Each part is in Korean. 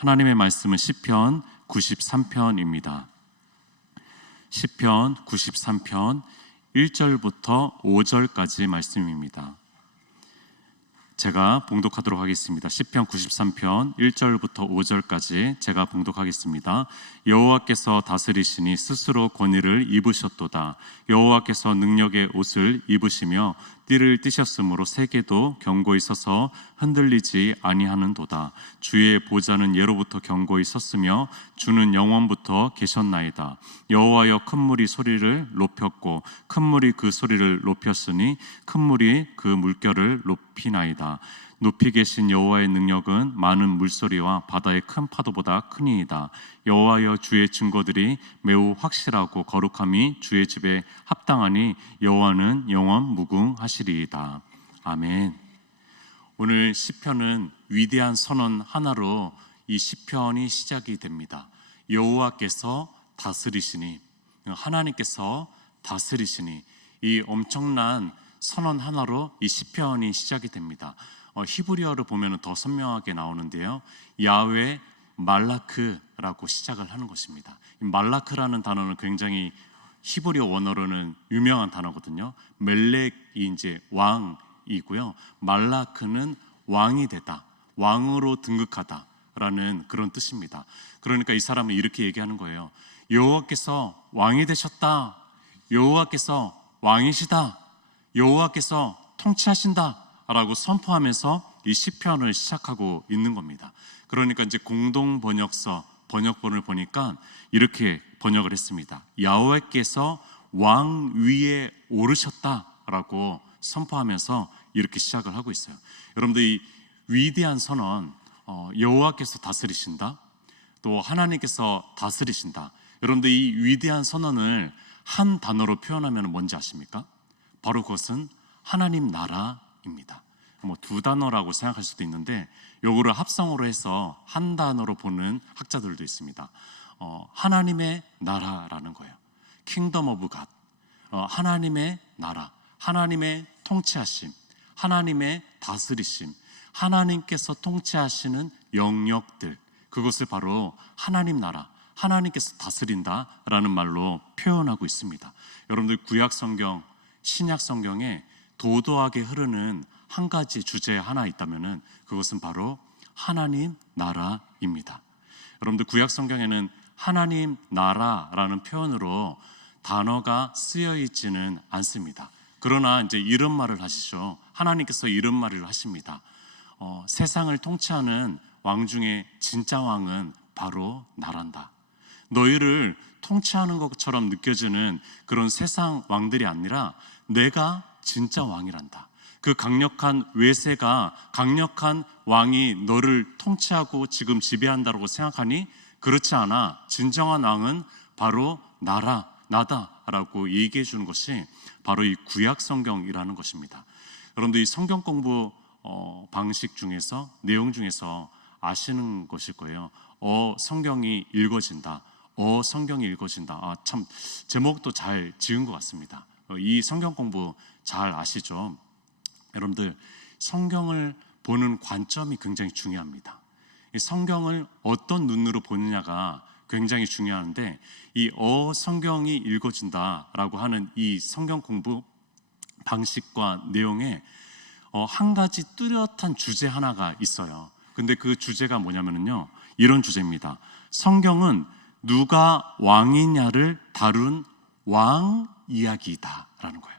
하나님의 말씀은 시편 93편입니다. 시편 93편 1절부터 5절까지 말씀입니다. 제가 봉독하도록 하겠습니다. 시편 93편 1절부터 5절까지 제가 봉독하겠습니다. 여호와께서 다스리시니 스스로 권위를 입으셨도다. 여호와께서 능력의 옷을 입으시며 띠를 띠셨으므로 세계도 견고히 서서 흔들리지 아니하는도다. 주의 보좌는 예로부터 견고히 섰으며 주는 영원부터 계셨나이다. 여호와여, 큰 물이 소리를 높였고 큰 물이 그 소리를 높였으니 큰 물이 그 물결을 높이나이다. 높이 계신 여호와의 능력은 많은 물소리와 바다의 큰 파도보다 크니이다. 여호와여, 주의 증거들이 매우 확실하고 거룩함이 주의 집에 합당하니 여호와는 영원 무궁하시리이다. 아멘. 오늘 시편은 위대한 선언 하나로 이 시편이 시작이 됩니다. 여호와께서 다스리시니, 하나님께서 다스리시니, 이 엄청난 선언 하나로 이 시편이 시작이 됩니다. 히브리어로 보면 더 선명하게 나오는데요, 야훼 말라크라고 시작을 하는 것입니다. 이 말라크라는 단어는 굉장히 히브리어 원어로는 유명한 단어거든요. 멜렉이 이제 왕이고요, 말라크는 왕이 되다, 왕으로 등극하다라는 그런 뜻입니다. 그러니까 이 사람은 이렇게 얘기하는 거예요. 여호와께서 왕이 되셨다, 여호와께서 왕이시다, 여호와께서 통치하신다 라고 선포하면서 이 시편을 시작하고 있는 겁니다. 그러니까 이제 공동 번역서 번역본을 보니까 이렇게 번역을 했습니다. 야훼께서 왕 위에 오르셨다라고 선포하면서 이렇게 시작을 하고 있어요. 여러분들, 이 위대한 선언, 여호와께서 다스리신다, 또 하나님께서 다스리신다. 여러분들, 이 위대한 선언을 한 단어로 표현하면 뭔지 아십니까? 바로 그것은 하나님 나라입니다. 두 단어라고 생각할 수도 있는데 요거를 합성으로 해서 한 단어로 보는 학자들도 있습니다. 하나님의 나라라는 거예요. Kingdom of God. 하나님의 나라, 하나님의 통치하심, 하나님의 다스리심, 하나님께서 통치하시는 영역들, 그것을 바로 하나님 나라, 하나님께서 다스린다라는 말로 표현하고 있습니다. 여러분들, 구약 성경, 신약 성경에 도도하게 흐르는 한 가지 주제 하나 있다면은 그것은 바로 하나님 나라입니다. 여러분들, 구약 성경에는 하나님 나라라는 표현으로 단어가 쓰여 있지는 않습니다. 그러나 이제 이런 말을 하시죠. 하나님께서 이런 말을 하십니다. 세상을 통치하는 왕 중에 진짜 왕은 바로 나란다. 너희를 통치하는 것처럼 느껴지는 그런 세상 왕들이 아니라 내가 진짜 왕이란다. 그 강력한 외세가, 강력한 왕이 너를 통치하고 지금 지배한다고 생각하니 그렇지 않아. 진정한 왕은 바로 나다라고 얘기해 주는 것이 바로 이 구약 성경이라는 것입니다. 여러분들, 이 성경 공부 방식 중에서, 내용 중에서 아시는 것일 거예요. 성경이 읽어진다. 성경이 읽어진다. 참 제목도 잘 지은 것 같습니다. 이 성경 공부 잘 아시죠? 여러분들, 성경을 보는 관점이 굉장히 중요합니다. 이 성경을 어떤 눈으로 보느냐가 굉장히 중요한데, 이 성경이 읽어진다라고 하는 이 성경 공부 방식과 내용에 한 가지 뚜렷한 주제 하나가 있어요. 근데 그 주제가 뭐냐면요, 이런 주제입니다. 성경은 누가 왕이냐를 다룬 왕 이야기다라는 거예요.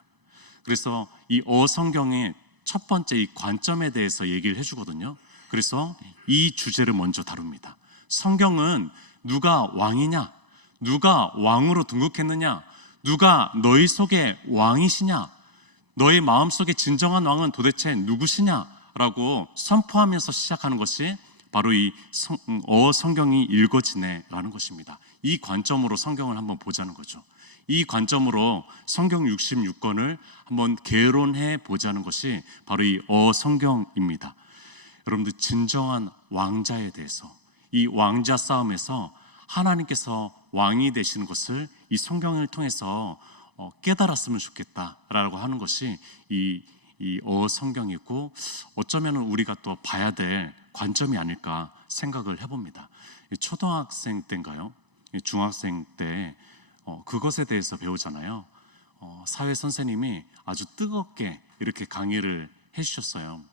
그래서 이 성경의 첫 번째 이 관점에 대해서 얘기를 해주거든요. 그래서 이 주제를 먼저 다룹니다. 성경은 누가 왕이냐, 누가 왕으로 등극했느냐, 누가 너희 속에 왕이시냐, 너희 마음속에 진정한 왕은 도대체 누구시냐라고 선포하면서 시작하는 것이 바로 이 성경이 읽어지네라는 것입니다. 이 관점으로 성경을 한번 보자는 거죠. 이 관점으로 성경 66권을 한번 개론해 보자는 것이 바로 이 성경입니다. 여러분들, 진정한 왕자에 대해서, 이 왕자 싸움에서 하나님께서 왕이 되시는 것을 이 성경을 통해서 깨달았으면 좋겠다라고 하는 것이 이 이 성경이고 어쩌면 우리가 또 봐야 될 관점이 아닐까 생각을 해봅니다. 초등학생 때인가요? 중학생 때 그것에 대해서 배우잖아요. 사회 선생님이 아주 뜨겁게 이렇게 강의를 해주셨어요.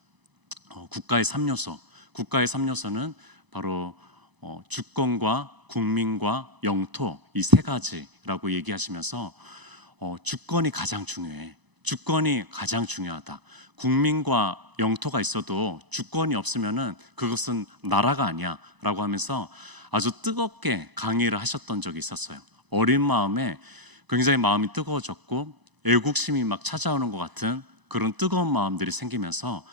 국가의 3요소. 국가의 3요소는 바로 주권과 국민과 영토, 이 세 가지라고 얘기하시면서 주권이 가장 중요해. 주권이 가장 중요하다. 국민과 영토가 있어도 주권이 없으면은 그것은 나라가 아니야 라고 하면서 아주 뜨겁게 강의를 하셨던 적이 있었어요. 어린 마음에 굉장히 마음이 뜨거워졌고 애국심이 막 찾아오는 것 같은 그런 뜨거운 마음들이 생기면서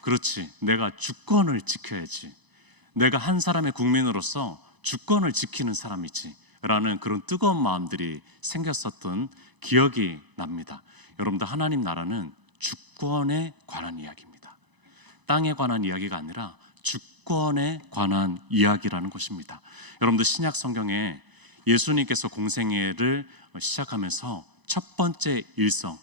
그렇지, 내가 주권을 지켜야지, 내가 한 사람의 국민으로서 주권을 지키는 사람이지 라는 그런 뜨거운 마음들이 생겼었던 기억이 납니다. 여러분들, 하나님 나라는 주권에 관한 이야기입니다. 땅에 관한 이야기가 아니라 주권에 관한 이야기라는 것입니다. 여러분들, 신약 성경에 예수님께서 공생애를 시작하면서 첫 번째 일성,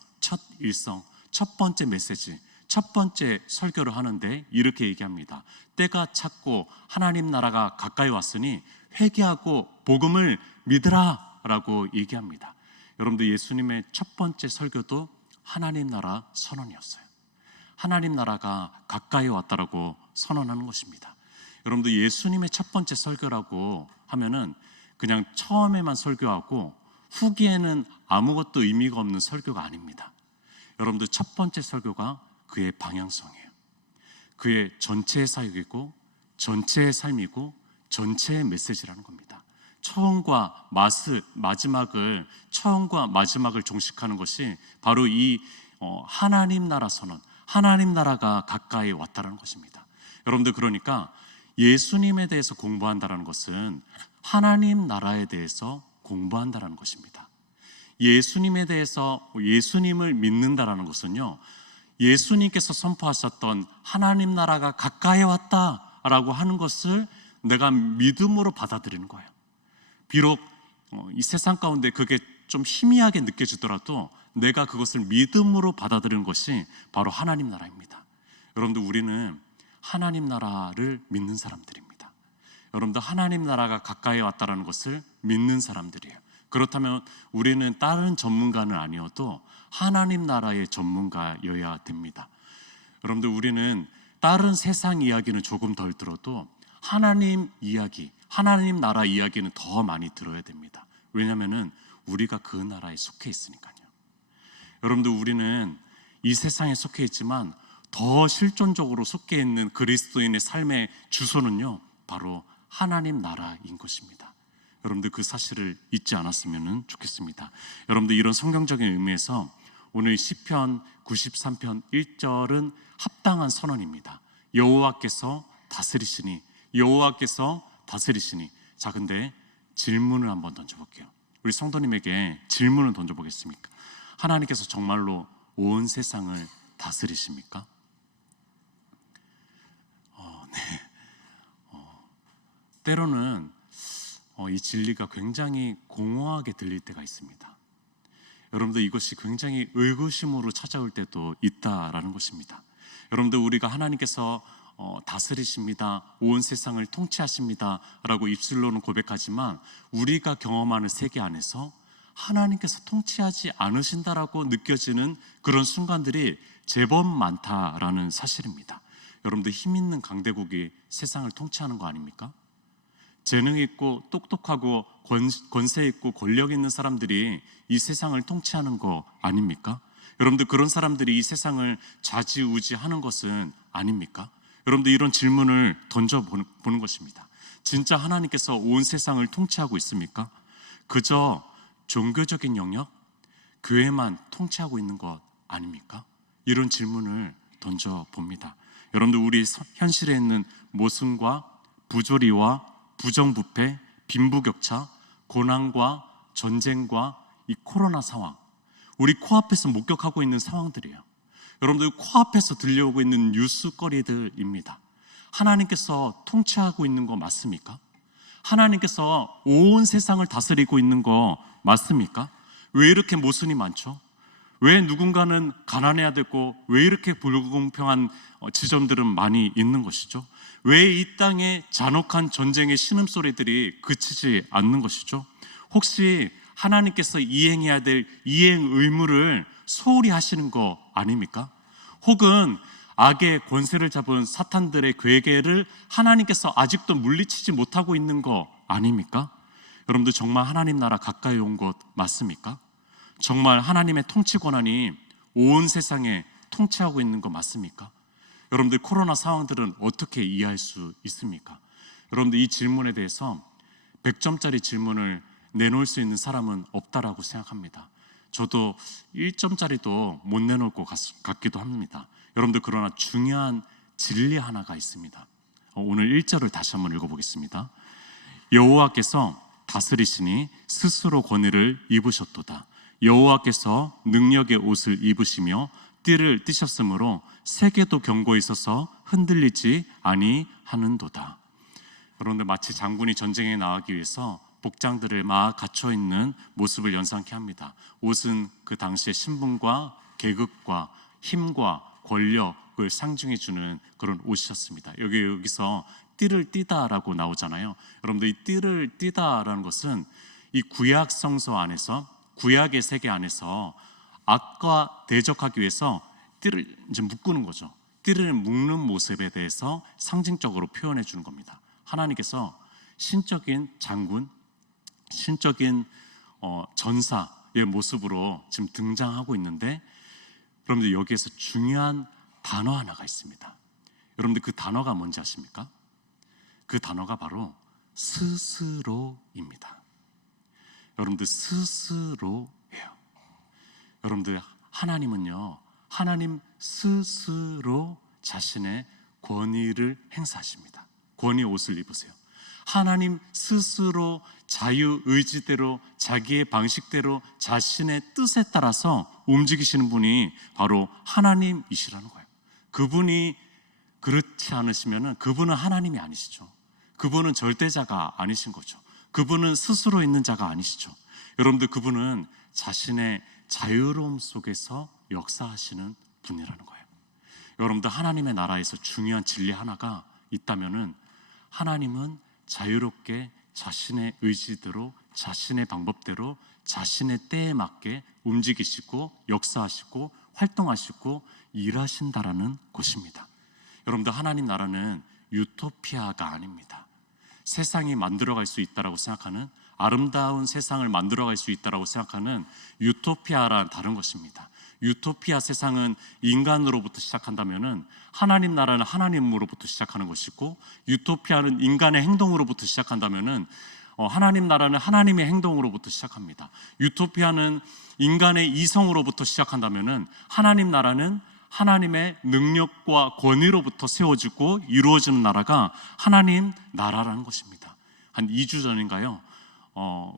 첫 번째 메시지, 첫 번째 설교를 하는데 이렇게 얘기합니다. 때가 찼고 하나님 나라가 가까이 왔으니 회개하고 복음을 믿으라 라고 얘기합니다. 여러분들, 예수님의 첫 번째 설교도 하나님 나라 선언이었어요. 하나님 나라가 가까이 왔다라고 선언하는 것입니다. 여러분들, 예수님의 첫 번째 설교라고 하면은 그냥 처음에만 설교하고 후기에는 아무것도 의미가 없는 설교가 아닙니다. 여러분들, 첫 번째 설교가 그의 방향성이에요. 그의 전체의 사역이고 전체의 삶이고 전체의 메시지라는 겁니다. 처음과 마지막을 종식하는 것이 바로 이 하나님 나라 선언, 하나님 나라가 가까이 왔다는 것입니다. 여러분들, 그러니까 예수님에 대해서 공부한다는 것은 하나님 나라에 대해서 공부한다는 것입니다. 예수님에 대해서, 예수님을 믿는다는 것은요, 예수님께서 선포하셨던 하나님 나라가 가까이 왔다라고 하는 것을 내가 믿음으로 받아들이는 거예요. 비록 이 세상 가운데 그게 좀 희미하게 느껴지더라도 내가 그것을 믿음으로 받아들이는 것이 바로 하나님 나라입니다. 여러분들, 우리는 하나님 나라를 믿는 사람들입니다. 여러분들, 하나님 나라가 가까이 왔다는 것을 믿는 사람들이에요. 그렇다면 우리는 다른 전문가는 아니어도 하나님 나라의 전문가여야 됩니다. 여러분들, 우리는 다른 세상 이야기는 조금 덜 들어도 하나님 이야기, 하나님 나라 이야기는 더 많이 들어야 됩니다. 왜냐하면 우리가 그 나라에 속해 있으니까요. 여러분들, 우리는 이 세상에 속해 있지만 더 실존적으로 속해 있는 그리스도인의 삶의 주소는요, 바로 하나님 나라인 것입니다. 여러분들, 그 사실을 잊지 않았으면 좋겠습니다. 여러분들, 이런 성경적인 의미에서 오늘 시편 93편 1절은 합당한 선언입니다. 여호와께서 다스리시니, 여호와께서 다스리시니. 자, 근데 질문을 한번 던져볼게요. 우리 성도님에게 질문을 던져보겠습니까? 하나님께서 정말로 온 세상을 다스리십니까? 네. 때로는 이 진리가 굉장히 공허하게 들릴 때가 있습니다. 여러분들, 이것이 굉장히 의구심으로 찾아올 때도 있다라는 것입니다. 여러분들, 우리가 하나님께서 다스리십니다, 온 세상을 통치하십니다 라고 입술로는 고백하지만 우리가 경험하는 세계 안에서 하나님께서 통치하지 않으신다라고 느껴지는 그런 순간들이 제법 많다라는 사실입니다. 여러분들, 힘 있는 강대국이 세상을 통치하는 거 아닙니까? 재능 있고 똑똑하고 권세 있고 권력 있는 사람들이 이 세상을 통치하는 거 아닙니까? 여러분들, 그런 사람들이 이 세상을 좌지우지하는 것은 아닙니까? 여러분들, 이런 질문을 던져보는 것입니다. 진짜 하나님께서 온 세상을 통치하고 있습니까? 그저 종교적인 영역, 교회만 통치하고 있는 것 아닙니까? 이런 질문을 던져봅니다. 여러분들, 우리 현실에 있는 모순과 부조리와 부정부패, 빈부격차, 고난과 전쟁과 이 코로나 상황, 우리 코앞에서 목격하고 있는 상황들이에요. 여러분들, 코앞에서 들려오고 있는 뉴스거리들입니다. 하나님께서 통치하고 있는 거 맞습니까? 하나님께서 온 세상을 다스리고 있는 거 맞습니까? 왜 이렇게 모순이 많죠? 왜 누군가는 가난해야 되고 왜 이렇게 불공평한 지점들은 많이 있는 것이죠? 왜 이 땅에 잔혹한 전쟁의 신음소리들이 그치지 않는 것이죠? 혹시 하나님께서 이행해야 될 이행 의무를 소홀히 하시는 거 아닙니까? 혹은 악의 권세를 잡은 사탄들의 괴계를 하나님께서 아직도 물리치지 못하고 있는 거 아닙니까? 여러분들 정말 하나님 나라 가까이 온 것 맞습니까? 정말 하나님의 통치 권한이 온 세상에 통치하고 있는 거 맞습니까? 여러분들 코로나 상황들은 어떻게 이해할 수 있습니까? 여러분들 이 질문에 대해서 100점짜리 질문을 내놓을 수 있는 사람은 없다라고 생각합니다. 저도 1점짜리도 못 내놓을 것 같기도 합니다. 여러분들 그러나 중요한 진리 하나가 있습니다. 오늘 1절을 다시 한번 읽어보겠습니다. 여호와께서 다스리시니 스스로 권위를 입으셨도다. 여호와께서 능력의 옷을 입으시며 띠를 띠셨으므로 세계도 경고에 있어서 흔들리지 아니하는도다. 여러분들 마치 장군이 전쟁에 나가기 위해서 복장들을 막 갖춰 있는 모습을 연상케 합니다. 옷은 그 당시의 신분과 계급과 힘과 권력을 상징해 주는 그런 옷이었습니다. 여기서 띠를 띠다라고 나오잖아요. 여러분들 이 띠를 띠다라는 것은 이 구약 성서 안에서, 구약의 세계 안에서 악과 대적하기 위해서 띠를 이제 묶는 거죠. 띠를 묶는 모습에 대해서 상징적으로 표현해 주는 겁니다. 하나님께서 신적인 장군, 신적인 전사의 모습으로 지금 등장하고 있는데, 여러분들 여기에서 중요한 단어 하나가 있습니다. 여러분들 그 단어가 뭔지 아십니까? 그 단어가 바로 스스로입니다. 여러분들 스스로예요. 여러분들 하나님은요, 하나님 스스로 자신의 권위를 행사하십니다. 권위 옷을 입으세요. 하나님 스스로 자유의지대로 자기의 방식대로 자신의 뜻에 따라서 움직이시는 분이 바로 하나님이시라는 거예요. 그분이 그렇지 않으시면 그분은 하나님이 아니시죠. 그분은 절대자가 아니신 거죠. 그분은 스스로 있는 자가 아니시죠. 여러분들 그분은 자신의 자유로움 속에서 역사하시는 분이라는 거예요. 여러분들 하나님의 나라에서 중요한 진리 하나가 있다면은 하나님은 자유롭게 자신의 의지대로 자신의 방법대로 자신의 때에 맞게 움직이시고 역사하시고 활동하시고 일하신다라는 것입니다. 여러분들 하나님 나라는 유토피아가 아닙니다. 세상이 만들어갈 수 있다라고 생각하는, 아름다운 세상을 만들어갈 수 있다라고 생각하는 유토피아란 다른 것입니다. 유토피아 세상은 인간으로부터 시작한다면은 하나님 나라는 하나님으로부터 시작하는 것이고, 유토피아는 인간의 행동으로부터 시작한다면은 하나님 나라는 하나님의 행동으로부터 시작합니다. 유토피아는 인간의 이성으로부터 시작한다면은 하나님 나라는 하나님의 능력과 권위로부터 세워지고 이루어지는 나라가 하나님 나라라는 것입니다. 한 2주 전인가요?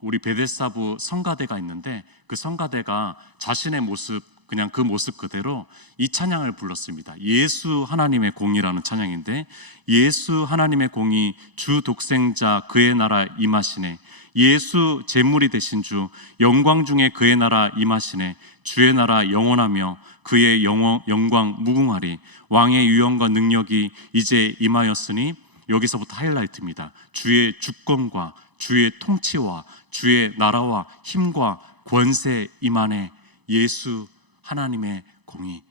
우리 베데스다부 성가대가 있는데 그 성가대가 자신의 모습, 그냥 그 모습 그대로 이 찬양을 불렀습니다. 예수 하나님의 공이라는 찬양인데, 예수 하나님의 공이 주 독생자 그의 나라 임하시네. 예수 제물이 되신 주 영광 중에 그의 나라 임하시네. 주의 나라 영원하며 그의 영광 무궁하리. 왕의 유형과 능력이 이제 임하였으니, 여기서부터 하이라이트입니다. 주의 주권과 주의 통치와 주의 나라와 힘과 권세 임하네. 예수 하나님의 공의.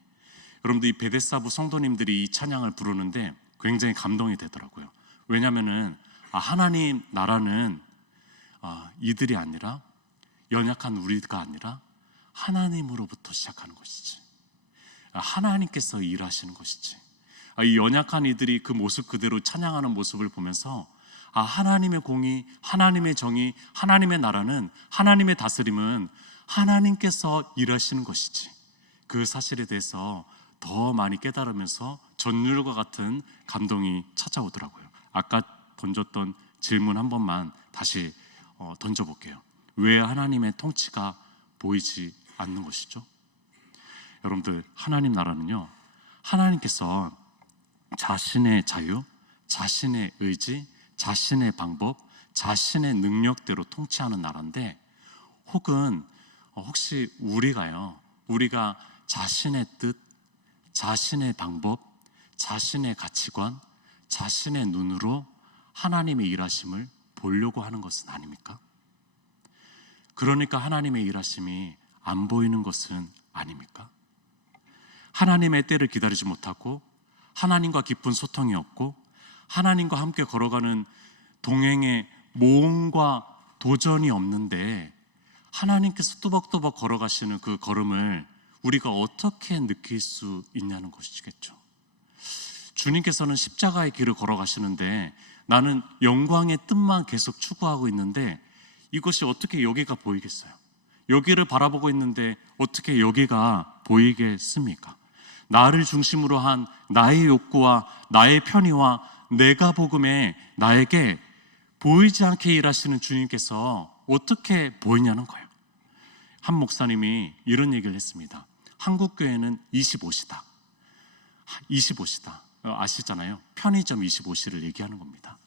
여러분들 이 베데스다부 성도님들이 이 찬양을 부르는데 굉장히 감동이 되더라고요. 왜냐하면은 하나님 나라는 이들이 아니라, 연약한 우리가 아니라 하나님으로부터 시작하는 것이지, 하나님께서 일하시는 것이지. 이 연약한 이들이 그 모습 그대로 찬양하는 모습을 보면서 하나님의 공의, 하나님의 정의, 하나님의 나라는, 하나님의 다스림은 하나님께서 일하시는 것이지, 그 사실에 대해서 더 많이 깨달으면서 전율과 같은 감동이 찾아오더라고요. 아까 던졌던 질문 한 번만 다시 던져볼게요. 왜 하나님의 통치가 보이지 않는 것이죠? 여러분들 하나님 나라는요, 하나님께서 자신의 자유, 자신의 의지, 자신의 방법, 자신의 능력대로 통치하는 나라인데, 혹시 우리가요, 우리가 자신의 뜻, 자신의 방법, 자신의 가치관, 자신의 눈으로 하나님의 일하심을 보려고 하는 것은 아닙니까? 그러니까 하나님의 일하심이 안 보이는 것은 아닙니까? 하나님의 때를 기다리지 못하고 하나님과 깊은 소통이 없고 하나님과 함께 걸어가는 동행의 모험과 도전이 없는데 하나님께서 또박또박 걸어가시는 그 걸음을 우리가 어떻게 느낄 수 있냐는 것이겠죠. 주님께서는 십자가의 길을 걸어가시는데 나는 영광의 뜻만 계속 추구하고 있는데 이것이 어떻게 여기가 보이겠어요? 여기를 바라보고 있는데 어떻게 여기가 보이겠습니까? 나를 중심으로 한 나의 욕구와 나의 편의와 내가 복음에 나에게 보이지 않게 일하시는 주님께서 어떻게 보이냐는 거예요. 한 목사님이 이런 얘기를 했습니다. 한국 교회는 25시다. 25시다. 아시잖아요. 편의점 25시를 얘기하는 겁니다.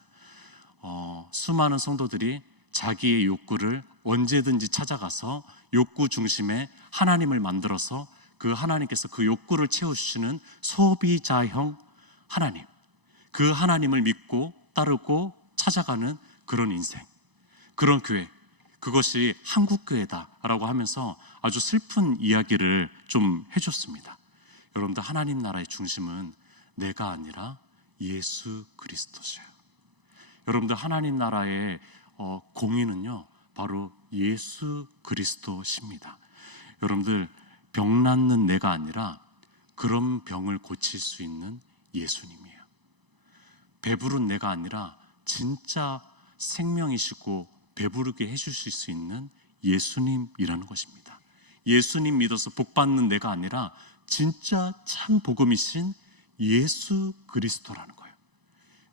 수많은 성도들이 자기의 욕구를 언제든지 찾아가서 욕구 중심에 하나님을 만들어서 그 하나님께서 그 욕구를 채워주시는 소비자형 하나님, 그 하나님을 믿고 따르고 찾아가는 그런 인생, 그런 교회, 그것이 한국교회다라고 하면서 아주 슬픈 이야기를 좀 해줬습니다. 여러분들, 하나님 나라의 중심은 내가 아니라 예수 그리스도죠. 여러분들, 하나님 나라의 공의는요 바로 예수 그리스도십니다. 여러분들, 병 낫는 내가 아니라 그런 병을 고칠 수 있는 예수님이에요. 배부른 내가 아니라 진짜 생명이시고 배부르게 해주실 수 있는 예수님이라는 것입니다. 예수님 믿어서 복받는 내가 아니라 진짜 참 복음이신 예수 그리스도라는 거예요.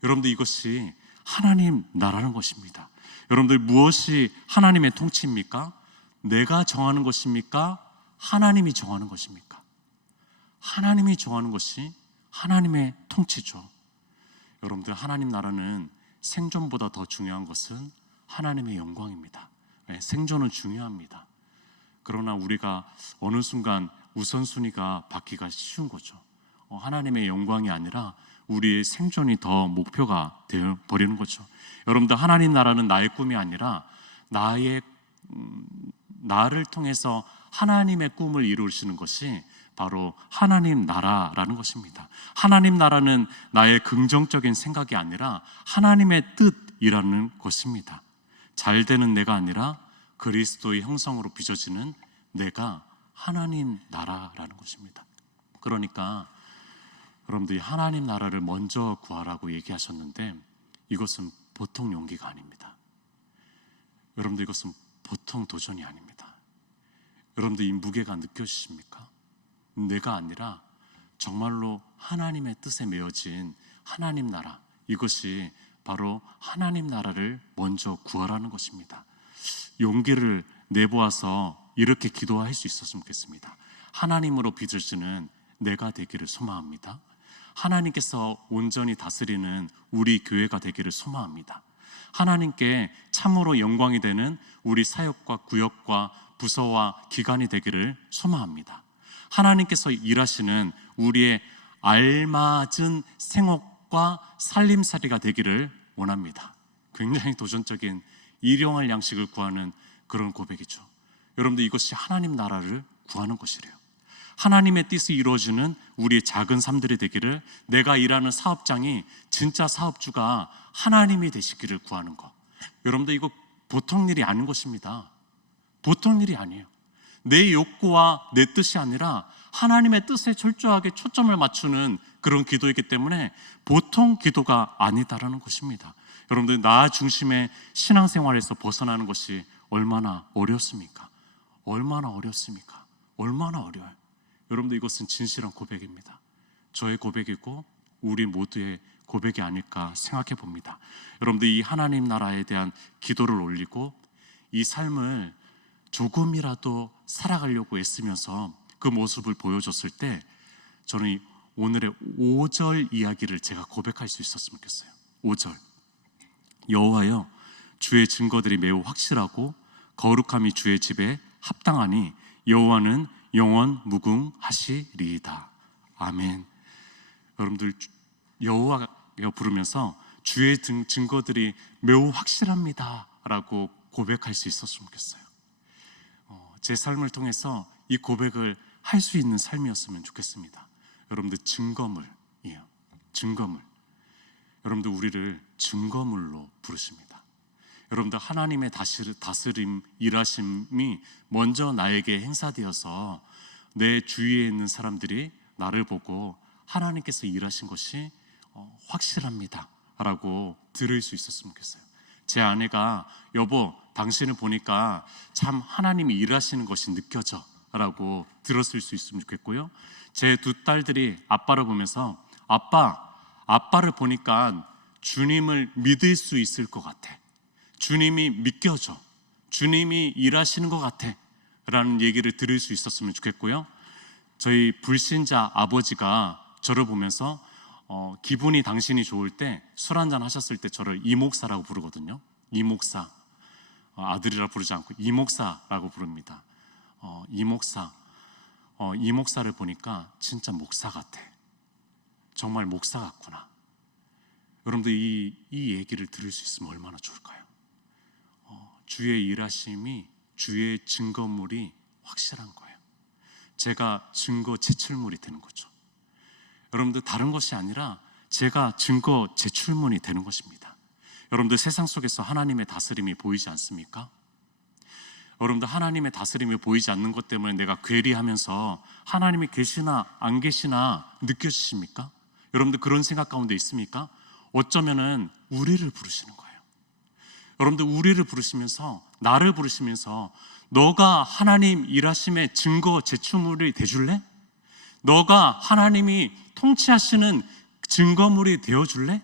여러분들, 이것이 하나님 나라는 것입니다. 여러분들, 무엇이 하나님의 통치입니까? 내가 정하는 것입니까? 하나님이 정하는 것입니까? 하나님이 정하는 것이 하나님의 통치죠. 여러분들, 하나님 나라는 생존보다 더 중요한 것은 하나님의 영광입니다. 생존은 중요합니다. 그러나 우리가 어느 순간 우선순위가 바뀌기가 쉬운 거죠. 하나님의 영광이 아니라 우리의 생존이 더 목표가 되어버리는 거죠. 여러분들, 하나님 나라는 나의 꿈이 아니라 나를 통해서 하나님의 꿈을 이루시는 것이 바로 하나님 나라라는 것입니다. 하나님 나라는 나의 긍정적인 생각이 아니라 하나님의 뜻이라는 것입니다. 잘 되는 내가 아니라 그리스도의 형상으로 빚어지는 내가 하나님 나라라는 것입니다. 그러니까 여러분들이 하나님 나라를 먼저 구하라고 얘기하셨는데 이것은 보통 용기가 아닙니다. 여러분들, 이것은 보통 도전이 아닙니다. 여러분들, 이 무게가 느껴지십니까? 내가 아니라 정말로 하나님의 뜻에 매여진 하나님 나라, 이것이 바로 하나님 나라를 먼저 구하라는 것입니다. 용기를 내보아서 이렇게 기도할 수 있었으면 좋겠습니다. 하나님으로 빚어지는 내가 되기를 소망합니다. 하나님께서 온전히 다스리는 우리 교회가 되기를 소망합니다. 하나님께 참으로 영광이 되는 우리 사역과 구역과 부서와 기관이 되기를 소망합니다. 하나님께서 일하시는 우리의 알맞은 생업과 살림살이가 되기를 원합니다. 굉장히 도전적인 일용할 양식을 구하는 그런 고백이죠. 여러분들, 이것이 하나님 나라를 구하는 것이래요. 하나님의 뜻이 이루어지는 우리의 작은 삶들이 되기를, 내가 일하는 사업장이 진짜 사업주가 하나님이 되시기를 구하는 것. 여러분들, 이거 보통 일이 아닌 것입니다. 보통 일이 아니에요. 내 욕구와 내 뜻이 아니라 하나님의 뜻에 철저하게 초점을 맞추는 그런 기도이기 때문에 보통 기도가 아니다라는 것입니다. 여러분들, 나 중심의 신앙생활에서 벗어나는 것이 얼마나 어렵습니까? 얼마나 어렵습니까? 얼마나 어려워요. 여러분들, 이것은 진실한 고백입니다. 저의 고백이고 우리 모두의 고백이 아닐까 생각해 봅니다. 여러분들, 이 하나님 나라에 대한 기도를 올리고 이 삶을 조금이라도 살아가려고 애쓰면서 그 모습을 보여줬을 때 저는 오늘의 5절 이야기를 제가 고백할 수 있었으면 좋겠어요. 5절. 여호와여, 주의 증거들이 매우 확실하고 거룩함이 주의 집에 합당하니 여호와는 영원 무궁하시리이다. 아멘. 여러분들 여호와여 부르면서 주의 증거들이 매우 확실합니다 라고 고백할 수 있었으면 좋겠어요. 제 삶을 통해서 이 고백을 할 수 있는 삶이었으면 좋겠습니다. 여러분들 증거물이에요. 증거물. 여러분들 우리를 증거물로 부르십니다. 여러분들 하나님의 다스림, 일하심이 먼저 나에게 행사되어서 내 주위에 있는 사람들이 나를 보고 하나님께서 일하신 것이 확실합니다 라고 들을 수 있었으면 좋겠어요. 제 아내가 여보 당신을 보니까 참 하나님이 일하시는 것이 느껴져 라고 들었을 수 있으면 좋겠고요. 제 두 딸들이 아빠를 보면서 아빠를 보니까 주님을 믿을 수 있을 것 같아. 주님이 믿겨져. 주님이 일하시는 것 같아 라는 얘기를 들을 수 있었으면 좋겠고요. 저희 불신자 아버지가 저를 보면서 기분이 당신이 좋을 때 술 한잔 하셨을 때 저를 이목사라고 부르거든요. 이목사. 아들이라 부르지 않고 이목사라고 부릅니다. 이목사. 이목사를 보니까 진짜 목사 같아. 정말 목사 같구나. 여러분들 이 얘기를 들을 수 있으면 얼마나 좋을까요? 주의 일하심이, 주의 증거물이 확실한 거예요. 제가 증거 제출물이 되는 거죠. 여러분들 다른 것이 아니라 제가 증거 제출문이 되는 것입니다. 여러분들 세상 속에서 하나님의 다스림이 보이지 않습니까? 여러분들 하나님의 다스림이 보이지 않는 것 때문에 내가 괴리하면서 하나님이 계시나 안 계시나 느껴지십니까? 여러분들 그런 생각 가운데 있습니까? 어쩌면은 우리를 부르시는 거예요. 여러분들 우리를 부르시면서, 나를 부르시면서 너가 하나님 일하심의 증거 제출물이 돼줄래? 너가 하나님이 통치하시는 증거물이 되어줄래?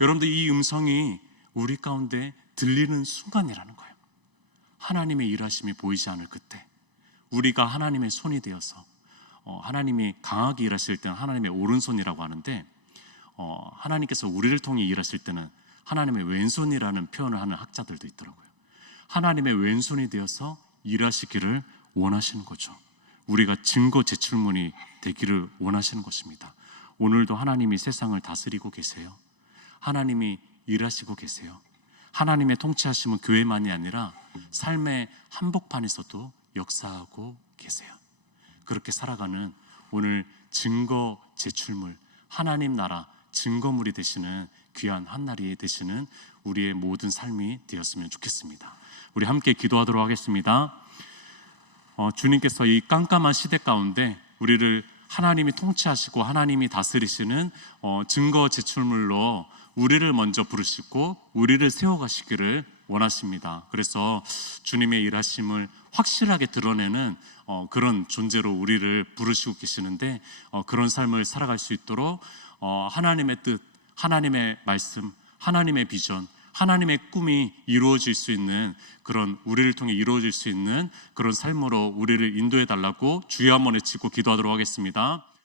여러분들 이 음성이 우리 가운데 들리는 순간이라는 거예요. 하나님의 일하심이 보이지 않을 그때 우리가 하나님의 손이 되어서 하나님이 강하게 일하실 때는 하나님의 오른손이라고 하는데 하나님께서 우리를 통해 일하실 때는 하나님의 왼손이라는 표현을 하는 학자들도 있더라고요. 하나님의 왼손이 되어서 일하시기를 원하시는 거죠. 우리가 증거 제출문이 되기를 원하시는 것입니다. 오늘도 하나님이 세상을 다스리고 계세요. 하나님이 일하시고 계세요. 하나님의 통치하심은 교회만이 아니라 삶의 한복판에서도 역사하고 계세요. 그렇게 살아가는 오늘 증거 제출물, 하나님 나라 증거물이 되시는 귀한 한날이 되시는 우리의 모든 삶이 되었으면 좋겠습니다. 우리 함께 기도하도록 하겠습니다. 주님께서 이 깜깜한 시대 가운데 우리를 하나님이 통치하시고 하나님이 다스리시는 증거 제출물로 우리를 먼저 부르시고 우리를 세워가시기를 원하십니다. 그래서 주님의 일하심을 확실하게 드러내는 그런 존재로 우리를 부르시고 계시는데 그런 삶을 살아갈 수 있도록 하나님의 뜻, 하나님의 말씀, 하나님의 비전, 하나님의 꿈이 이루어질 수 있는 그런 우리를 통해 이루어질 수 있는 그런 삶으로 우리를 인도해 달라고 주여 한번 외치고 기도하도록 하겠습니다.